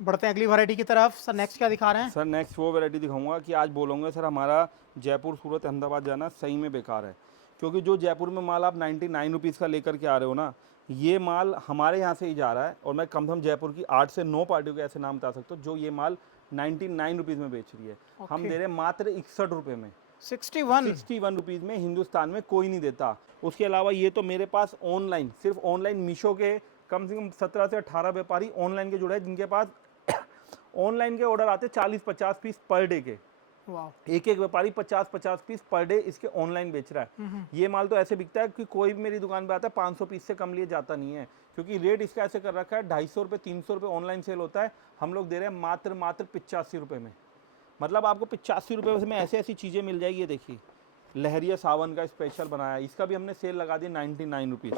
बढ़ते हैं अगली वैरायटी की तरफ। सर नेक्स्ट क्या दिखा रहे हैं? सर नेक्स्ट वो वैरायटी दिखाऊंगा कि आज बोलोगे सर हमारा जयपुर सूरत अहमदाबाद जाना सही में बेकार है, क्योंकि जो जयपुर में माल आप 99 रुपीज़ का लेकर के आ रहे हो ना, ये माल हमारे यहाँ से ही जा रहा है। और मैं कम से कम जयपुर की 8 से 9 पार्टियों के ऐसे नाम बता सकता हूँ जो ये माल 99 रुपीज़ में बेच रही है। हम दे रहे हैं मात्र 61 रुपये में। 61 रुपीज़ में हिंदुस्तान में कोई नहीं देता। उसके अलावा ये तो मेरे पास ऑनलाइन, सिर्फ ऑनलाइन मीशो के कम से कम 17 से 18 व्यापारी ऑनलाइन के जुड़े हैं, जिनके पास ऑनलाइन के ऑर्डर आते 40-50 पीस पर डे के। एक एक व्यापारी 50-50 पीस पर डे इसके ऑनलाइन बेच रहा है। ये माल तो ऐसे बिकता है कि कोई भी मेरी दुकान पे आता है 500 पीस से कम लिए जाता नहीं है, क्योंकि रेट इसका ऐसे कर रखा है 250 रुपये 300 रुपये ऑनलाइन सेल होता है, हम लोग दे रहे हैं मात्र 85 रुपये में। मतलब आपको 85 रुपये में ऐसे ऐसी चीज़ें मिल जाएगी। ये देखिए लहरिया सावन का स्पेशल बनाया है, इसका भी हमने सेल लगा दी 99 रुपीज़।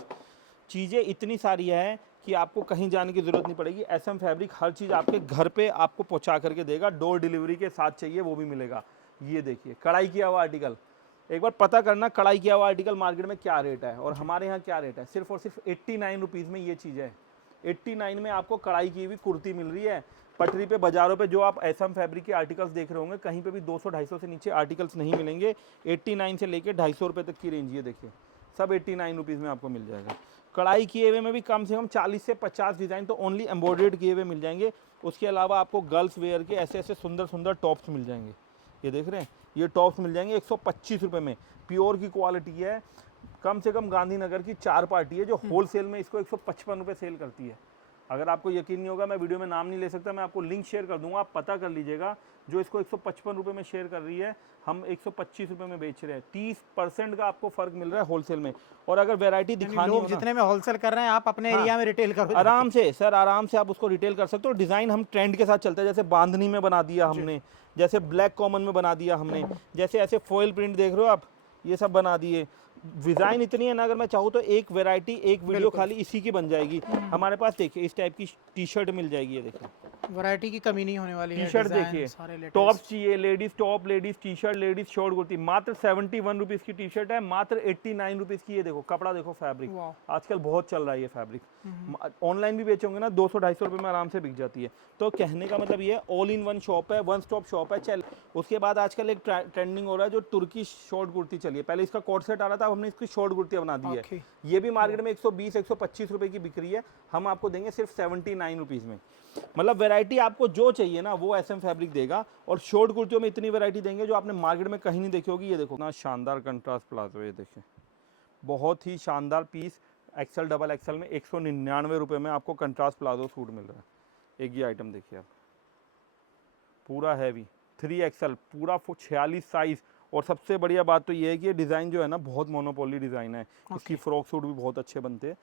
चीज़ें इतनी सारी है कि आपको कहीं जाने की ज़रूरत नहीं पड़ेगी। एसएम फैब्रिक हर चीज़ आपके घर पे आपको पहुंचा करके देगा, डोर डिलीवरी के साथ चाहिए वो भी मिलेगा। ये देखिए कढ़ाई किया हुआ आर्टिकल, एक बार पता करना कढ़ाई किया हुआ आर्टिकल मार्केट में क्या रेट है और हमारे यहाँ क्या रेट है। सिर्फ और सिर्फ 89 रुपीज़ में ये चीज़ है। 89 में आपको कढ़ाई की हुई कुर्ती मिल रही है। पटरी पे बाजारों पे जो आप एसएम फैब्रिक के आर्टिकल्स देख रहे होंगे, कहीं पे भी 200-250 से नीचे आर्टिकल्स नहीं मिलेंगे। 89 से लेके 250 रुपये तक की रेंज, ये देखिए सब 89 रुपीज़ में आपको मिल जाएगा। कढ़ाई किए हुए में भी कम से कम 40 से 50 डिज़ाइन तो ओनली एम्ब्रॉयडर्ड किए हुए मिल जाएंगे। उसके अलावा आपको गर्ल्स वेयर के ऐसे ऐसे सुंदर सुंदर टॉप्स मिल जाएंगे। ये देख रहे हैं, ये टॉप्स मिल जाएंगे 125 रुपये में। प्योर की क्वालिटी है। कम से कम गांधीनगर की 4 पार्टी है जो होलसेल में इसको 155 रुपये सेल करती है। अगर आपको यकीन नहीं होगा, मैं वीडियो में नाम नहीं ले सकता, मैं आपको लिंक शेयर कर दूंगा, आप पता कर लीजिएगा। जो इसको 155 रुपये में शेयर कर रही है, हम 125 रुपये में बेच रहे हैं। 30% का आपको फर्क मिल रहा है होलसेल में। और अगर वैरायटी दिखानी हो, जितने में होलसेल कर रहे हैं आप अपने एरिया में रिटेल करो आराम से सर, आराम से आप उसको रिटेल कर सकते हो। डिज़ाइन हम ट्रेंड के साथ चलते हैं, जैसे बांधनी में बना दिया हमने, जैसे ब्लैक कॉमन में बना दिया हमने, जैसे ऐसे फॉइल प्रिंट देख रहे हो आप, ये सब बना दिए। डिज़ाइन इतनी है ना, अगर मैं चाहूँ तो एक वैरायटी एक वीडियो खाली इसी की बन जाएगी। हमारे पास देखिए इस टाइप की टी शर्ट मिल जाएगी। ये देखिए वैरायटी की कमी नहीं होने वाली है। टी शर्ट देखिए, टॉप चाहिए, ladies top, ladies T shirt, ladies short kurti, मात्र 71 रुपीज़ की टी शर्ट है, मात्र 89 रुपीज़ की। ये देखो कपड़ा देखो, फैब्रिक आजकल बहुत चल रहा है ये फैब्रिक। ऑनलाइन भी बेचोगे ना 200-250 रुपये में आराम से बिक जाती है। तो कहने का मतलब ये ऑल इन वन शॉप है, वन स्टॉप शॉप है। चल उसके बाद आजकल एक ट्रेंडिंग हो रहा है जो तुर्की शॉर्ट कुर्ती चलिए, पहले इसका कोट सेट आ रहा था, हमने इसकी शॉर्ट कुर्ती बना दी है। ये भी मार्केट में 120-125 रुपये की बिक रही है, हम आपको देंगे सिर्फ 79 रुपीज़ में। मतलब वैरायटी आपको जो चाहिए ना वो एसएम फैब्रिक देगा। और शॉर्ट कुर्तियों में इतनी वैरायटी देंगे जो आपने मार्केट में कहीं नहीं देखी होगी। ये देखो ना शानदार कंट्रास्ट प्लाजो, ये देखिए बहुत ही शानदार पीस। एक्सल डबल एक्सल में 199 रुपये में आपको कंट्रास्ट प्लाजो सूट मिल रहा है। एक ये आइटम देखिए आप, पूरा हैवी 3XL, पूरा 46 साइज़। और सबसे बढ़िया बात तो ये है कि ये डिज़ाइन जो है ना बहुत मोनोपोली डिज़ाइन है। इसकी फ्रॉक सूट भी बहुत अच्छे बनते हैं।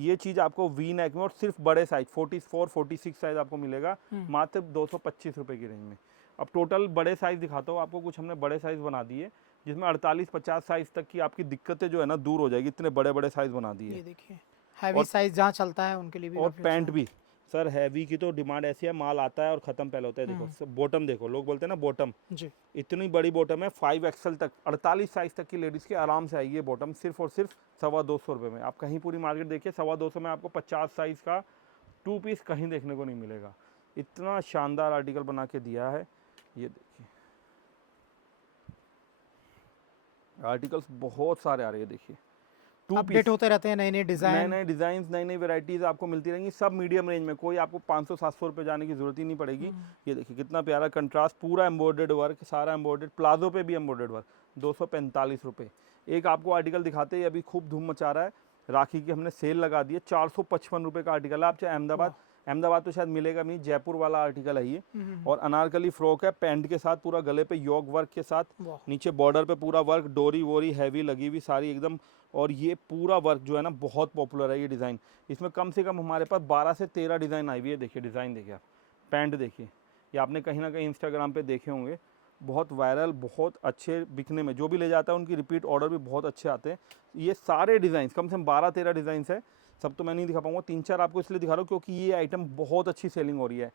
ये चीज़ आपको वी नेक में और सिर्फ बड़े साइज 44-46 साइज आपको मिलेगा मात्र 225 रुपये की रेंज में। अब टोटल बड़े साइज़ दिखाता हूँ आपको, कुछ हमने बड़े साइज़ बना दिए जिसमें 48-50 साइज़ तक की आपकी दिक्कतें जो है ना दूर हो जाएगी, इतने बड़े बड़े साइज़ बना दिए। ये देखिए हैवी साइज जहाँ चलता है उनके लिए भी। और पैंट भी सर हैवी की तो डिमांड ऐसी है, माल आता है और ख़त्म पहले होता है। देखो बॉटम देखो, लोग बोलते हैं ना बॉटम, इतनी बड़ी बॉटम है 5XL तक, 48 साइज़ तक की लेडीज़ की आराम से आएगी ये बॉटम, सिर्फ और सिर्फ 225 रुपये में। आप कहीं पूरी मार्केट देखिए 225 में आपको 50 साइज़ का 2 पीस कहीं देखने को नहीं मिलेगा। इतना शानदार आर्टिकल बना के दिया है। ये देखिए आर्टिकल्स बहुत सारे आ रहे हैं, देखिए अपडेट होते रहते हैं, नए नए डिज़ाइन, नई नई वैरायटीज़ आपको मिलती रहेंगी, सब मीडियम रेंज में। कोई आपको 500-700 रुपये जाने की ज़रूरत ही नहीं पड़ेगी। ये देखिए कितना प्यारा कंट्रास्ट, पूरा एम्ब्रॉयडर्ड वर्क, सारा एम्ब्रॉयडर्ड, प्लाजो पे भी एम्ब्रॉयडर्ड वर्क, 245 रुपये। एक आपको आर्टिकल दिखाते हैं, अभी खूब धूम मचा रहा है, राखी की हमने सेल लगा दी है, 455 रुपये का आर्टिकल है। आप चाहे अहमदाबाद तो शायद मिलेगा नहीं, जयपुर वाला आर्टिकल है ये। और अनारकली फ्रॉक है, पैंट के साथ पूरा गले पे योग वर्क के साथ, नीचे बॉर्डर पे पूरा वर्क, डोरी वोरी हैवी लगी हुई सारी एकदम। और ये पूरा वर्क जो है ना बहुत पॉपुलर है ये डिज़ाइन। इसमें कम से कम हमारे पास 12 से 13 डिज़ाइन आई हुई है। देखिए डिज़ाइन देखिए आप, पैंट देखिए, ये आपने कहीं ना कहीं इंस्टाग्राम पे देखे होंगे, बहुत वायरल, बहुत अच्छे बिकने में। जो भी ले जाता है उनकी रिपीट ऑर्डर भी बहुत अच्छे आते हैं। ये सारे डिज़ाइन कम से कम 12-13 डिज़ाइन है, सब तो मैं नहीं दिखा पाऊंगा, 3-4 आपको इसलिए दिखा रहा हूँ क्योंकि ये आइटम बहुत अच्छी सेलिंग हो रही है।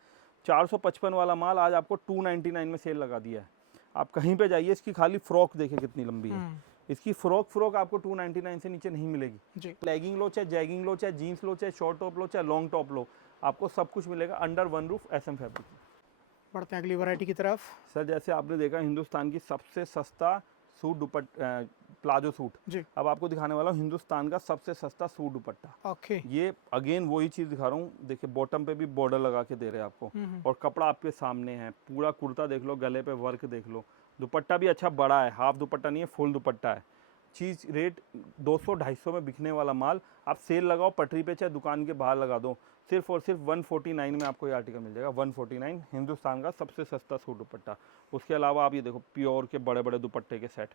455 वाला माल आज आपको 299 में सेल लगा दिया है। आप कहीं पे जाइए, इसकी खाली फ्रॉक देखिए कितनी लंबी है। इसकी फ्रॉक आपको 299 से नीचे नहीं मिलेगी। लेगिंग लो, चाहे जैगिंग लो, चाहे जीन्स लो, चाहे शॉर्ट टॉप लो, चाहे लॉन्ग टॉप लो, आपको सब कुछ मिलेगा under one roof SM fabric. बढ़ते हैं अगली वैरायटी की तरफ। सर जैसे आपने देखा हिंदुस्तान की सबसे सस्ता सूट दुपट्टा प्लाजो सूट, जी। अब आपको दिखाने वाला हूँ हिंदुस्तान का सबसे सस्ता सूट दुपट्टा। ओके। ये अगेन वही चीज़ दिखा रहा हूँ, देखिए बॉटम पे भी बॉर्डर लगा के दे रहे हैं आपको, और कपड़ा आपके सामने है, पूरा कुर्ता देख लो, गले पे वर्क देख लो, दुपट्टा भी अच्छा बड़ा है, हाफ दुपट्टा नहीं है, फुल दुपट्टा है। चीज़ रेट 200-250 में बिकने वाला माल आप सेल लगाओ पटरी पे चाहे दुकान के बाहर लगा दो, सिर्फ और सिर्फ 149 में आपको ये आर्टिकल मिल जाएगा। 149 हिंदुस्तान का सबसे सस्ता सूट दुपट्टा। उसके अलावा आप ये देखो प्योर के बड़े बड़े दुपट्टे के सेट,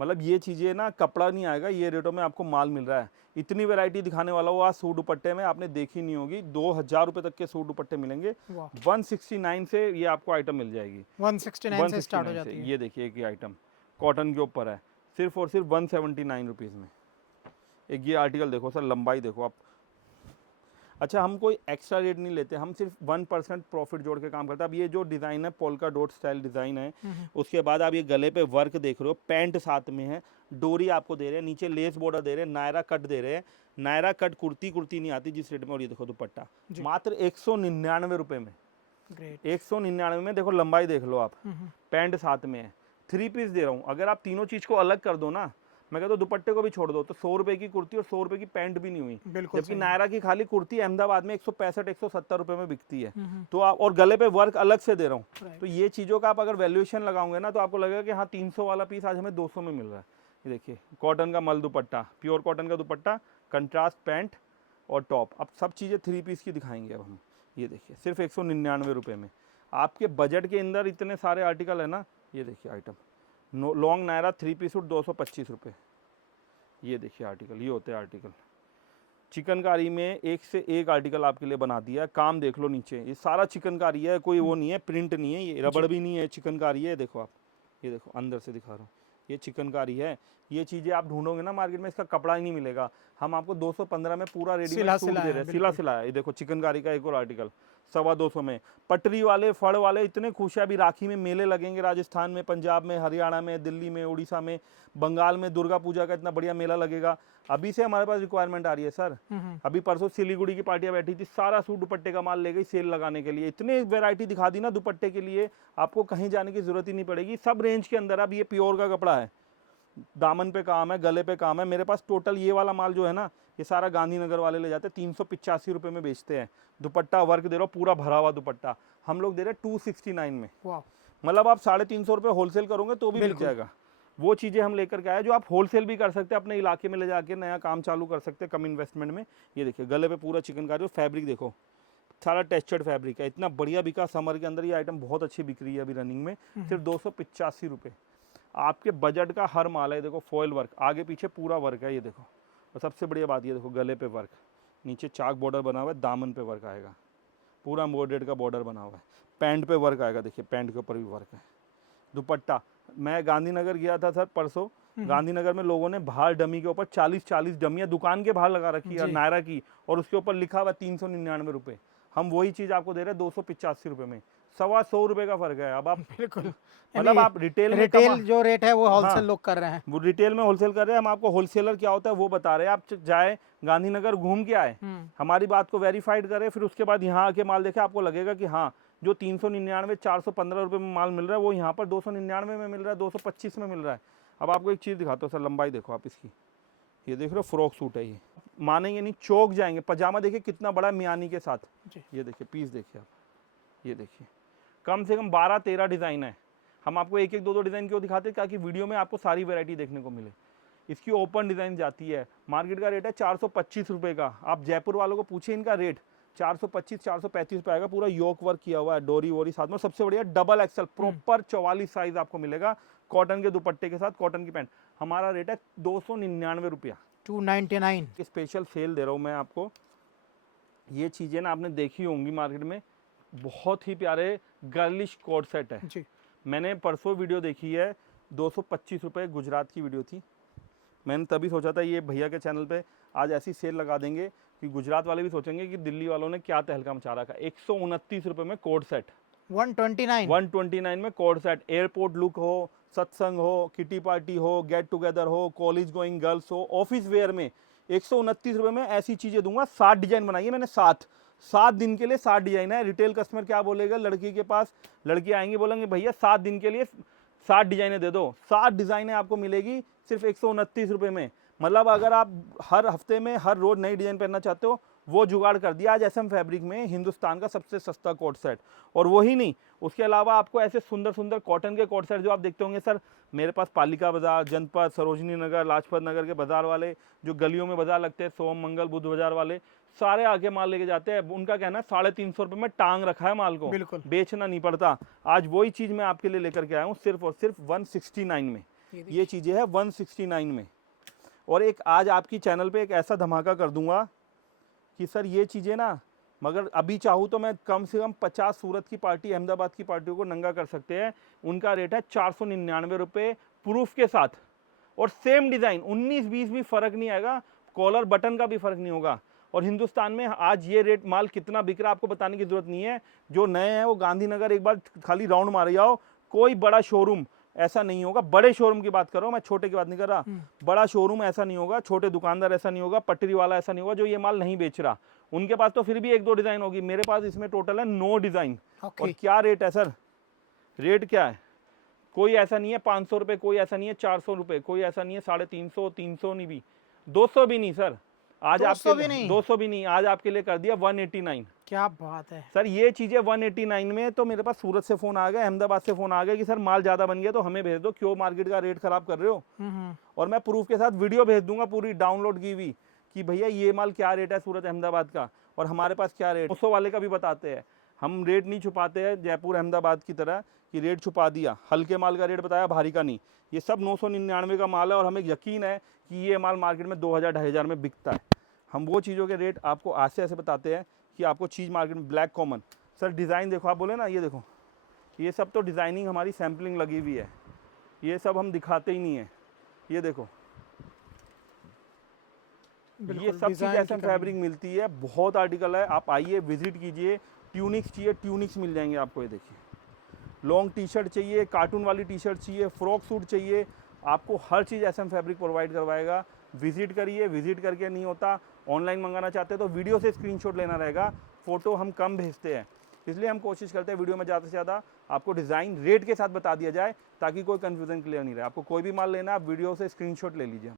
मतलब ये चीज़ें ना कपड़ा नहीं आएगा, ये रेटों में आपको माल मिल रहा है। इतनी वैरायटी दिखाने वाला हुआ सूट दुपट्टे में आपने देखी नहीं होगी। 2000 रुपये तक के सूट दुपट्टे मिलेंगे। 169 से ये आपको आइटम मिल जाएगी। 169 से स्टार्ट हो जाती है। ये देखिए एक ये आइटम कॉटन के ऊपर है, सिर्फ और सिर्फ 179 रुपीज़ में। एक ये आर्टिकल देखो सर, लंबाई देखो आप। अच्छा हम कोई एक्स्ट्रा रेट नहीं लेते, हम सिर्फ 1% प्रॉफिट जोड़ के काम करते हैं। अब ये जो डिज़ाइन है पोल्का डॉट स्टाइल डिज़ाइन है, उसके बाद आप ये गले पे वर्क देख रहे हो, पैंट साथ में है, डोरी आपको दे रहे हैं, नीचे लेस बॉर्डर दे रहे हैं, नायरा कट दे रहे हैं। नायरा कट कुर्ती नहीं आती जिस रेट में, और ये देखो दुपट्टा मात्र 199 रुपये में। 199 में देखो, लंबाई देख लो आप, पैंट साथ में है, 3 पीस दे रहा हूँ। अगर आप तीनों चीज़ को अलग कर दो ना, मैं कहता हूँ दुपट्टे को भी छोड़ दो, तो 100 रुपए की कुर्ती और 100 रुपए की पैंट भी नहीं हुई। जबकि नायरा की खाली कुर्ती अहमदाबाद में 165-170 रुपए में बिकती है। तो आप, और गले पे वर्क अलग से दे रहा हूँ। तो ये चीज़ों का आप अगर वैल्यूएशन लगाओगे ना, तो आपको लगेगा कि हाँ 300 वाला पीस आज हमें 200 में मिल रहा है। ये देखिए कॉटन का मल दुपट्टा, प्योर कॉटन का दुपट्टा, कंट्रास्ट पैंट और टॉप। अब सब चीज़ें 3 पीस की दिखाएंगे अब हम। ये देखिए सिर्फ 199 रुपये में आपके बजट के अंदर इतने सारे आर्टिकल है ना। ये देखिए item long Nayra 3 piece suit 225 रुपये। ये देखिए आर्टिकल, ये होते हैं आर्टिकल। चिकनकारी में एक से एक आर्टिकल आपके लिए बना दिया है। काम देख लो नीचे, ये सारा चिकनकारी है, कोई वो नहीं है, प्रिंट नहीं है, ये रबड़ भी नहीं है, चिकनकारी है। देखो आप, ये देखो अंदर से दिखा रहा हूँ, ये चिकनकारी है। ये चीज़ें आप ढूंढोगे ना मार्केट में, इसका कपड़ा ही नहीं मिलेगा। हम आपको 215 में पूरा रेडीमेड सूट दे रहे हैं, सिला सिलाया। ये देखो चिकनकारी का एक और आर्टिकल 225 में। पटरी वाले, फड़ वाले इतने खुश है। अभी राखी में मेले लगेंगे राजस्थान में, पंजाब में, हरियाणा में, दिल्ली में, उड़ीसा में, बंगाल में दुर्गा पूजा का इतना बढ़िया मेला लगेगा। अभी से हमारे पास रिक्वायरमेंट आ रही है सर। अभी परसों सिलीगुड़ी की पार्टियां बैठी थी, सारा सूट दुपट्टे का माल ले गई सेल लगाने के लिए। इतने वैरायटी दिखा दी ना दुपट्टे के लिए, आपको कहीं जाने की जरूरत ही नहीं पड़ेगी। सब रेंज के अंदर। अब ये प्योर का कपड़ा है, दामन पे काम है, गले पे काम है। मेरे पास टोटल ये वाला माल जो है ना, ये सारा गांधीनगर वाले ले जाते हैं, 385 रुपये में बेचते हैं। दुपट्टा वर्क दे रहा हूँ, पूरा भरा हुआ दुपट्टा हम लोग दे रहे हैं 269 में। मतलब आप 350 रुपये होलसेल करोगे तो भी मिल जाएगा। वो चीज़ें हम लेकर के आए जो आप होलसेल भी कर सकते हैं, अपने इलाके में ले जाके नया काम चालू कर सकते हैं कम इन्वेस्टमेंट में। ये देखिए गले पे पूरा चिकनकारी, और फैब्रिक देखो सारा टेस्टेड फैब्रिक है, इतना बढ़िया बिका। समर के अंदर ये आइटम बहुत अच्छी बिक रही है अभी रनिंग में, सिर्फ 285 रुपये। आपके बजट का हर माल है। देखो फॉयल वर्क, आगे पीछे पूरा वर्क है, ये देखो। और सबसे बढ़िया बात ये देखो, गले पे वर्क, नीचे चाक बॉर्डर बना हुआ है, दामन पे वर्क आएगा, पूरा एम्ब्रॉयडर्ड का बॉर्डर बना हुआ है, पैंट पे वर्क आएगा, देखिए पैंट के ऊपर भी वर्क है। दुपट्टा, मैं गांधीनगर गया था सर परसों, गांधीनगर में लोगों ने बाहर डमी के ऊपर 40 डमियाँ दुकान के बाहर लगा रखी है नायरा की, और उसके ऊपर लिखा हुआ 399 रुपये। हम वही चीज़ आपको दे रहे हैं 285 रुपये में, 125 रुपये का फर्क है। अब आप बिल्कुल, मतलब आप रिटेल जो रेट है वो होलसेल लोग कर रहे हैं, वो रिटेल में होलसेल कर रहे हैं। हम आपको होलसेलर क्या होता है वो बता रहे हैं। आप जाए गांधीनगर घूम के आए, हमारी बात को वेरीफाइड करें, फिर उसके बाद यहाँ आके माल देखे, आपको लगेगा कि हाँ जो 399 415 रुपये में माल मिल रहा है वो यहाँ पर 299 में मिल रहा है, 225 में मिल रहा है। अब आपको एक चीज़ दिखाता हूँ सर, लंबाई देखो आप इसकी, ये देख रहे हो फ्रॉक सूट है, ये मानेंगे नहीं, चौक जाएंगे। पजामा देखिए कितना बड़ा मियानी के साथ, ये देखिए पीस देखिए आप, ये देखिए कम से कम 12-13 डिज़ाइन है। हम आपको एक एक दो डिज़ाइन क्यों दिखाते हैं, ताकि वीडियो में आपको सारी वैरायटी देखने को मिले। इसकी ओपन डिज़ाइन जाती है, मार्केट का रेट है 425 रुपये का। आप जयपुर वालों को पूछिए इनका रेट 425-435 रुपये आएगा। पूरा योक वर्क किया हुआ है, डोरी वोरी साथ में। सबसे बढ़िया डबल एक्सल प्रॉपर 44 साइज आपको मिलेगा, कॉटन के दुपट्टे के साथ, कॉटन की पैंट। हमारा रेट है 299 रुपया, 299। स्पेशल सेल दे रहा हूँ मैं आपको। ये चीज़ें ना आपने देखी होंगी मार्केट में, बहुत ही प्यारे गर्लिश कोट सेट है जी। मैंने परसों वीडियो देखी है, 225 रुपये गुजरात की वीडियो थी। मैंने तभी सोचा था ये भैया के चैनल पे आज ऐसी सेल लगा देंगे कि गुजरात वाले भी सोचेंगे कि दिल्ली वालों ने क्या तहलका मचा रखा है। 129 रुपये में कोट सेट, 129 में कोट सेट। एयरपोर्ट लुक हो, सत्संग हो, किटी पार्टी हो, गेट टुगेदर हो, कॉलेज गोइंग गर्ल्स हो, ऑफिस वेयर में 129 रुपये में ऐसी चीज़ें दूंगा। 60 डिजाइन बनाई है मैंने, 7 7 दिन के लिए 60 डिजाइन है। रिटेल कस्टमर क्या बोलेगा, लड़की के पास लड़की आएंगी बोलेंगे भैया 7 दिन के लिए 60 डिजाइनें दे दो। 60 डिजाइनें आपको मिलेगी सिर्फ 129 रुपये में। मतलब अगर आप हर हफ्ते में हर रोज नई डिजाइन पहनना चाहते हो, वो जुगाड़ कर दिया आज SM फैब्रिक में, हिंदुस्तान का सबसे सस्ता कोट सेट। और वही नहीं, उसके अलावा आपको ऐसे सुंदर सुंदर कॉटन के कोट सेट जो आप देखते होंगे सर मेरे पास पालिका बाजार, जनपद, सरोजनी नगर, लाजपत नगर के बाजार वाले, जो गलियों में बाजार लगते हैं, सोम मंगल बुध बाजार वाले, सारे आके माल लेके जाते हैं। उनका कहना है 350 रुपये में टांग रखा है माल को, बिल्कुल बेचना नहीं पड़ता। आज वही चीज मैं आपके लिए लेकर के आया हूँ सिर्फ और सिर्फ 169 में। ये चीजें है 169 में। और एक आज आपकी चैनल पे एक ऐसा धमाका कर दूंगा कि सर ये चीज़ें ना, मगर अभी चाहूँ तो मैं कम से कम 50 सूरत की पार्टी, अहमदाबाद की पार्टियों को नंगा कर सकते हैं। उनका रेट है 499 रुपये प्रूफ के साथ, और सेम डिज़ाइन 19-20 भी फ़र्क नहीं आएगा, कॉलर बटन का भी फ़र्क नहीं होगा। और हिंदुस्तान में आज ये रेट माल कितना बिक रहा है आपको बताने की ज़रूरत नहीं है। जो नए हैं वो गांधीनगर एक बार खाली राउंड मारे जाओ, कोई बड़ा शोरूम ऐसा नहीं होगा। बड़े शोरूम की बात कर रहा हूँ मैं, छोटे की बात नहीं कर रहा। बड़ा शोरूम ऐसा नहीं होगा, छोटे दुकानदार ऐसा नहीं होगा, पटरी वाला ऐसा नहीं होगा जो ये माल नहीं बेच रहा। उनके पास तो फिर भी 1-2 डिज़ाइन होगी, मेरे पास इसमें टोटल है 9 डिज़ाइन। और क्या रेट है सर, रेट क्या है, कोई ऐसा नहीं है 500 रुपये, कोई ऐसा नहीं है 400 रुपये, कोई ऐसा नहीं है 350, 300 नहीं भी, 200 भी नहीं सर। आज 200 आपके भी नहीं, 200 भी नहीं, आज आपके लिए कर दिया 189। क्या बात है सर ये चीज़ें 189 में। तो मेरे पास सूरत से फ़ोन आ गया, अहमदाबाद से फ़ोन आ गया कि सर माल ज़्यादा बन गया तो हमें भेज दो, क्यों मार्केट का रेट ख़राब कर रहे हो। और मैं प्रूफ के साथ वीडियो भेज दूंगा पूरी डाउनलोड की हुई कि भैया ये माल क्या रेट है सूरत अहमदाबाद का, और हमारे पास क्या रेट। 200 वाले का भी बताते हैं, हम रेट नहीं छुपाते हैं जयपुर अहमदाबाद की तरह कि रेट छुपा दिया, हल्के माल का रेट बताया, भारी का नहीं। ये सब 999 का माल है, और हमें यकीन है कि ये माल मार्केट में 2000-2500 में बिकता है। हम वो चीज़ों के रेट आपको ऐसे ऐसे बताते हैं कि आपको चीज़ मार्केट में ब्लैक कॉमन। सर डिज़ाइन देखो, आप बोले ना ये देखो, ये सब तो डिज़ाइनिंग हमारी सैम्पलिंग लगी हुई है, ये सब हम दिखाते ही नहीं है। ये देखो ये सब चीज़ SM फैब्रिक मिलती है, बहुत आर्टिकल है, आप आइए विजिट कीजिए। ट्यूनिक्स चाहिए, ट्यूनिक्स मिल जाएंगे आपको। ये देखिए लॉन्ग टी शर्ट चाहिए, कार्टून वाली टी शर्ट चाहिए, फ्रॉक सूट चाहिए, आपको हर चीज़ SM फैब्रिक प्रोवाइड करवाएगा। विजिट करिए, विजिट करके नहीं होता, ऑनलाइन मंगाना चाहते हैं तो वीडियो से स्क्रीनशॉट लेना रहेगा, फ़ोटो हम कम भेजते हैं, इसलिए हम कोशिश करते हैं वीडियो में ज़्यादा से ज़्यादा आपको डिज़ाइन रेट के साथ बता दिया जाए ताकि कोई कन्फ्यूज़न क्लियर नहीं रहे। आपको कोई भी माल लेना है आप वीडियो से स्क्रीनशॉट ले लीजिए।